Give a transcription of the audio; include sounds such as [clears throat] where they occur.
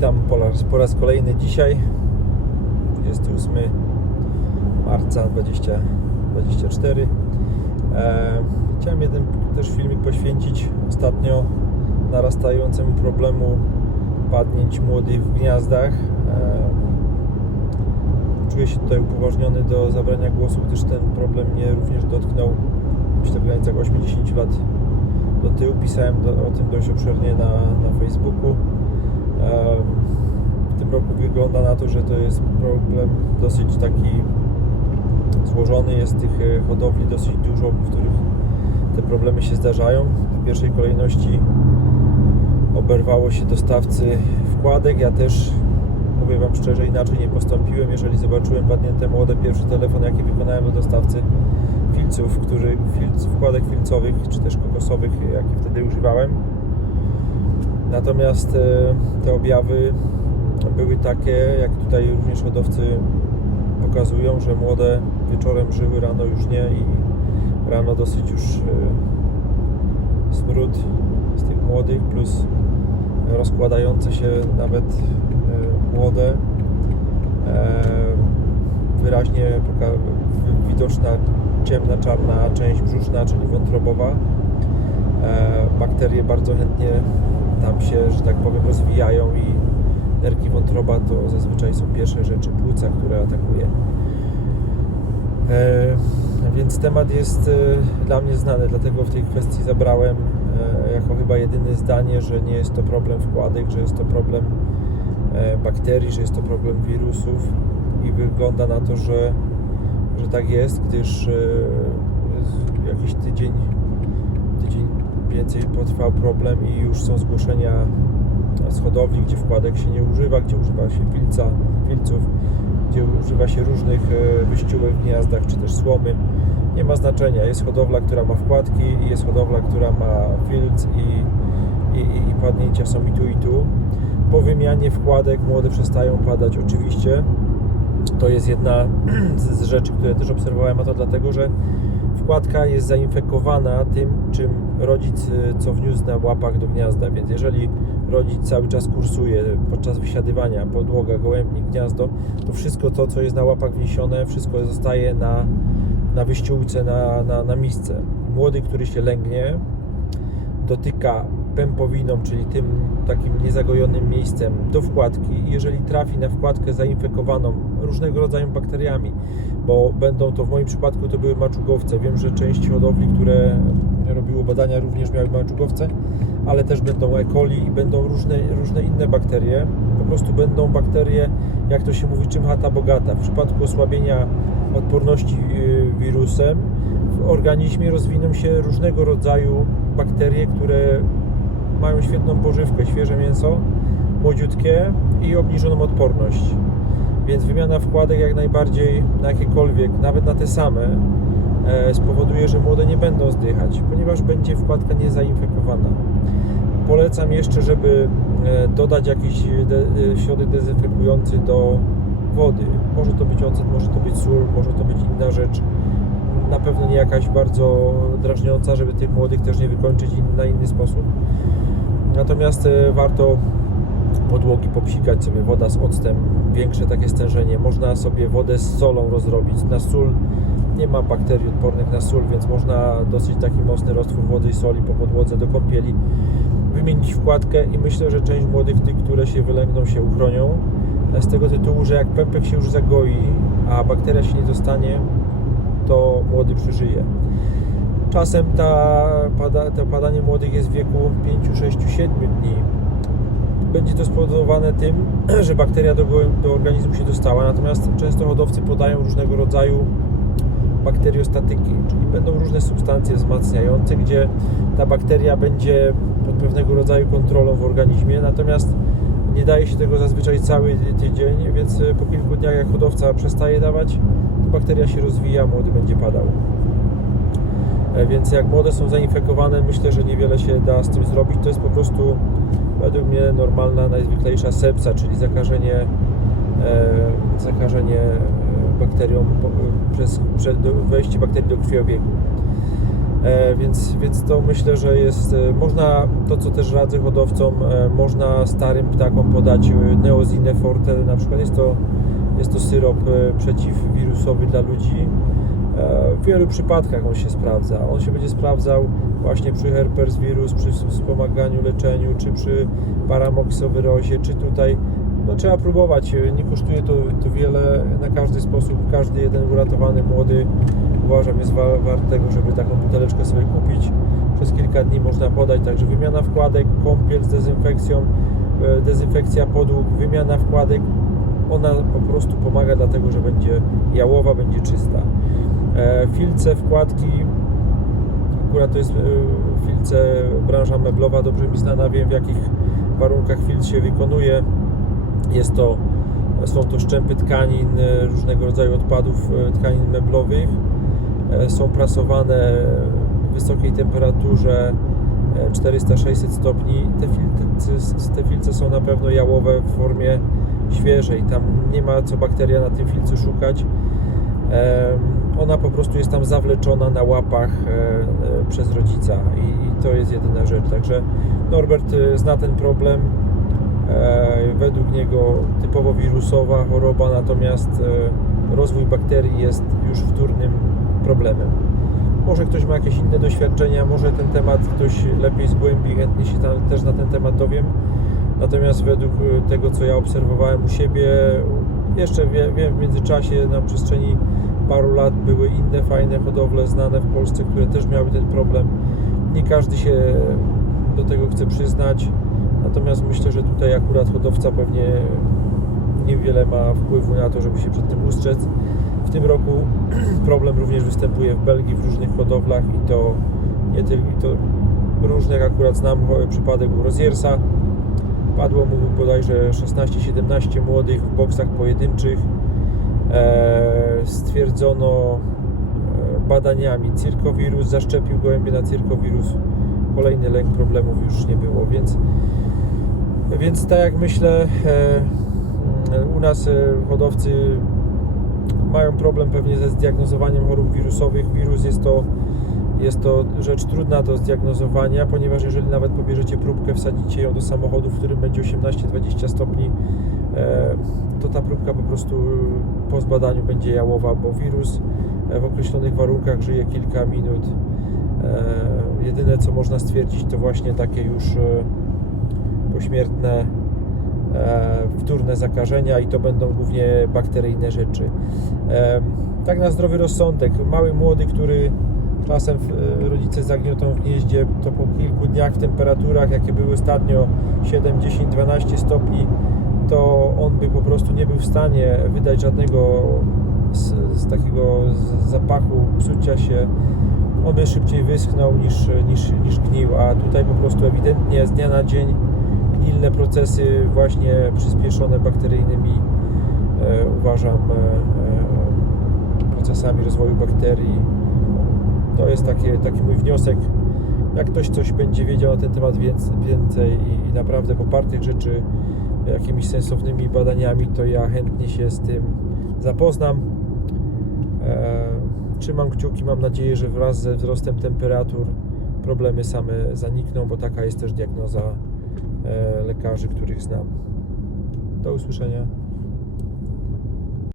Witam po raz, po raz kolejny dzisiaj, 28 marca 2024. E, chciałem jeden też filmik poświęcić ostatnio narastającemu problemu padnięć młodych w gniazdach. E, czuję się tutaj upoważniony do zabrania głosu, gdyż ten problem mnie również dotknął, myślę, w granicach 80 lat do tyłu. Pisałem do, o tym dość obszernie na, na Facebooku. Em, W tym roku wygląda na to, że to jest problem dosyć taki złożony. Jest tych e, hodowli dosyć dużo, w których te problemy się zdarzają. W pierwszej kolejności oberwało się dostawcy wkładek. Ja też mówię Wam szczerze, inaczej nie postąpiłem. Jeżeli zobaczyłem padnięte młode, pierwszy telefon, jaki wykonałem do dostawcy filców, który, filc, wkładek filcowych, czy też kokosowych, jakie wtedy używałem. Natomiast e, te objawy były takie, jak tutaj również hodowcy pokazują, że młode wieczorem żyły, rano już nie i rano dosyć już e, smród z tych młodych plus rozkładające się nawet e, młode wyraźnie widoczna ciemna, czarna część brzuszna, czyli wątrobowa. Bakterie bardzo chętnie tam się, że tak powiem, rozwijają i nerki wątroba to zazwyczaj są pierwsze rzeczy płuca, które atakuje. E, więc temat jest e, dla mnie znany, dlatego w tej kwestii zabrałem e, jako chyba jedyne zdanie, że nie jest to problem wkładek, że jest to problem e, bakterii, że jest to problem wirusów i wygląda na to, że, że tak jest, gdyż e, jakiś tydzień więcej potrwał problem i już są zgłoszenia z hodowli, gdzie wkładek się nie używa, gdzie używa się filca, filców, gdzie używa się różnych e, wyściółek w gniazdach, czy też słomy. Nie ma znaczenia. Jest hodowla, która ma wkładki i jest hodowla, która ma filc i, i, i, i padnięcia są i tu i tu. Po wymianie wkładek młode przestają padać oczywiście. To jest jedna [clears throat] z rzeczy, które też obserwowałem, a to dlatego, że wkładka jest zainfekowana tym, czym rodzic co wniósł na łapach do gniazda, więc jeżeli rodzic cały czas kursuje podczas wysiadywania, podłoga, gołębnik, gniazdo, to wszystko to, co jest na łapach wniesione, wszystko zostaje na, na wyściółce, na, na, na misce. Młody, który się lęgnie, dotyka pępowiną, czyli tym takim niezagojonym miejscem do wkładki jeżeli trafi na wkładkę zainfekowaną różnego rodzaju bakteriami, bo będą to w moim przypadku to były maczugowce. Wiem, że część hodowli, które robiło badania również miały maczugowce, ale też będą E. coli i będą różne, różne inne bakterie. Po prostu będą bakterie, jak to się mówi, czym chata bogata. W przypadku osłabienia odporności y, wirusem w organizmie rozwiną się różnego rodzaju bakterie, które mają świetną pożywkę, świeże mięso, młodziutkie i obniżoną odporność. Więc wymiana wkładek jak najbardziej na jakiekolwiek, nawet na te same, e, spowoduje, że młode nie będą zdychać, ponieważ będzie wkładka niezainfekowana. Polecam jeszcze, żeby e, dodać jakiś e, środek dezynfekujący do wody. Może to być ocet, może to być sól, może to być inna rzecz. Na pewno nie jakaś bardzo drażniąca, żeby tych młodych też nie wykończyć na inny sposób. Natomiast e, warto podłogi popsikać sobie woda z octem, większe takie stężenie. Można sobie wodę z solą rozrobić. Na sól nie ma bakterii odpornych na sól, więc można dosyć taki mocny roztwór wody i soli po podłodze do kąpieli wymienić wkładkę i myślę, że część młodych tych, które się wylęgną, się uchronią. Z tego tytułu, że jak pępek się już zagoi, a bakteria się nie dostanie, to młody przeżyje. Czasem ta, pada, to padanie młodych jest w wieku 5, 6, 7 dni. Będzie to spowodowane tym, [clears throat] że bakteria do, do organizmu się dostała, natomiast często hodowcy podają różnego rodzaju bakteriostatyki, czyli będą różne substancje wzmacniające, gdzie ta bakteria będzie pod pewnego rodzaju kontrolą w organizmie, natomiast nie daje się tego zazwyczaj cały tydzień, więc po kilku dniach jak hodowca przestaje dawać, to bakteria się rozwija, młody będzie padał. E, Więc jak młode są zainfekowane, myślę, że niewiele się da z tym zrobić. To jest po prostu według mnie normalna, najzwyklejsza sepsa, czyli zakażenie, e, zakażenie e, bakterią przez, przez wejście bakterii do krwiobiegu. Więc, więc to myślę, że jest, można, to co też radzę hodowcom, można starym ptakom podać Neozinę Forte, na przykład jest to, jest to syrop przeciwwirusowy dla ludzi. E, W wielu przypadkach on się sprawdza. On się będzie sprawdzał właśnie przy herpes wirus, przy wspomaganiu leczeniu, czy przy paramoksowyrozie, czy tutaj. No, trzeba próbować. Nie kosztuje to, to wiele na każdy sposób. Każdy jeden uratowany młody uważam jest wa- wart tego, żeby taką buteleczkę sobie kupić. Przez kilka dni można podać. Także wymiana wkładek, kąpiel z dezynfekcją, e, dezynfekcja podłóg, wymiana wkładek. Ona po prostu pomaga dlatego, że będzie jałowa, będzie czysta. E, Filce, wkładki, akurat to jest e, filce, branża meblowa dobrze mi znana, wiem w jakich warunkach filc się wykonuje. Jest to, są to szczępy tkanin, e, różnego rodzaju odpadów tkanin meblowych. Są prasowane w wysokiej temperaturze e, 400-600 stopni. Te filce, te filce są na pewno jałowe w formie świeżej. Tam nie ma co bakteria na tym filcu szukać. Ona po prostu jest tam zawleczona na łapach e, e, przez rodzica i, to jest jedyna rzecz. Także Norbert e, zna ten problem. Według niego typowo wirusowa choroba, natomiast rozwój bakterii jest już wtórnym problemem. Może ktoś ma jakieś inne doświadczenia, może ten temat ktoś lepiej zgłębi, chętnie się tam też na ten temat dowiem. Natomiast według tego, co ja obserwowałem u siebie, jeszcze wie- wiem, w międzyczasie na przestrzeni paru lat były inne fajne hodowle znane w Polsce, które też miały ten problem. Nie każdy się do tego chce przyznać, natomiast myślę, że tutaj akurat hodowca pewnie niewiele ma wpływu na to, żeby się przed tym ustrzec. W tym roku [clears throat] problem również występuje w Belgii w różnych hodowlach i to nie tylko, to różnych akurat znam przypadek u Roziersa. Padło mu bodajże 16-17 młodych w boksach pojedynczych. E, stwierdzono e, badaniami cyrkowirus, zaszczepił gołębie na cyrkowirus. Kolejny lęk problemów już nie było, więc, więc tak jak myślę, e, u nas hodowcy mają problem pewnie ze zdiagnozowaniem chorób wirusowych. Wirus jest to, jest to rzecz trudna do zdiagnozowania, ponieważ jeżeli nawet pobierzecie próbkę, wsadzicie ją do samochodu, w którym będzie 18-20 stopni, e, to ta próbka po prostu po zbadaniu będzie jałowa, bo wirus e, w określonych warunkach żyje kilka minut. E, Jedyne co można stwierdzić to właśnie takie już e, pośmiertne e, wtórne zakażenia i to będą głównie bakteryjne rzeczy. E, Tak na zdrowy rozsądek. Mały młody, który czasem e, rodzice zagniotą w gnieździe, to po kilku dniach w temperaturach, jakie były ostatnio 7, 10, 12 stopni, to on by po prostu nie był w stanie wydać żadnego z, z takiego zapachu psucia się. On by szybciej wyschnął niż, niż, niż gnił, a tutaj po prostu ewidentnie z dnia na dzień gnilne procesy właśnie przyspieszone bakteryjnymi e, uważam e, e, procesami rozwoju bakterii. To jest taki mój wniosek. Jak ktoś coś będzie wiedział na ten temat więcej, i naprawdę popartych rzeczy jakimiś sensownymi badaniami, to ja chętnie się z tym zapoznam. E, trzymam kciuki, mam nadzieję, że wraz ze wzrostem temperatur problemy same zanikną, bo taka jest też diagnoza e, lekarzy, których znam. Do usłyszenia.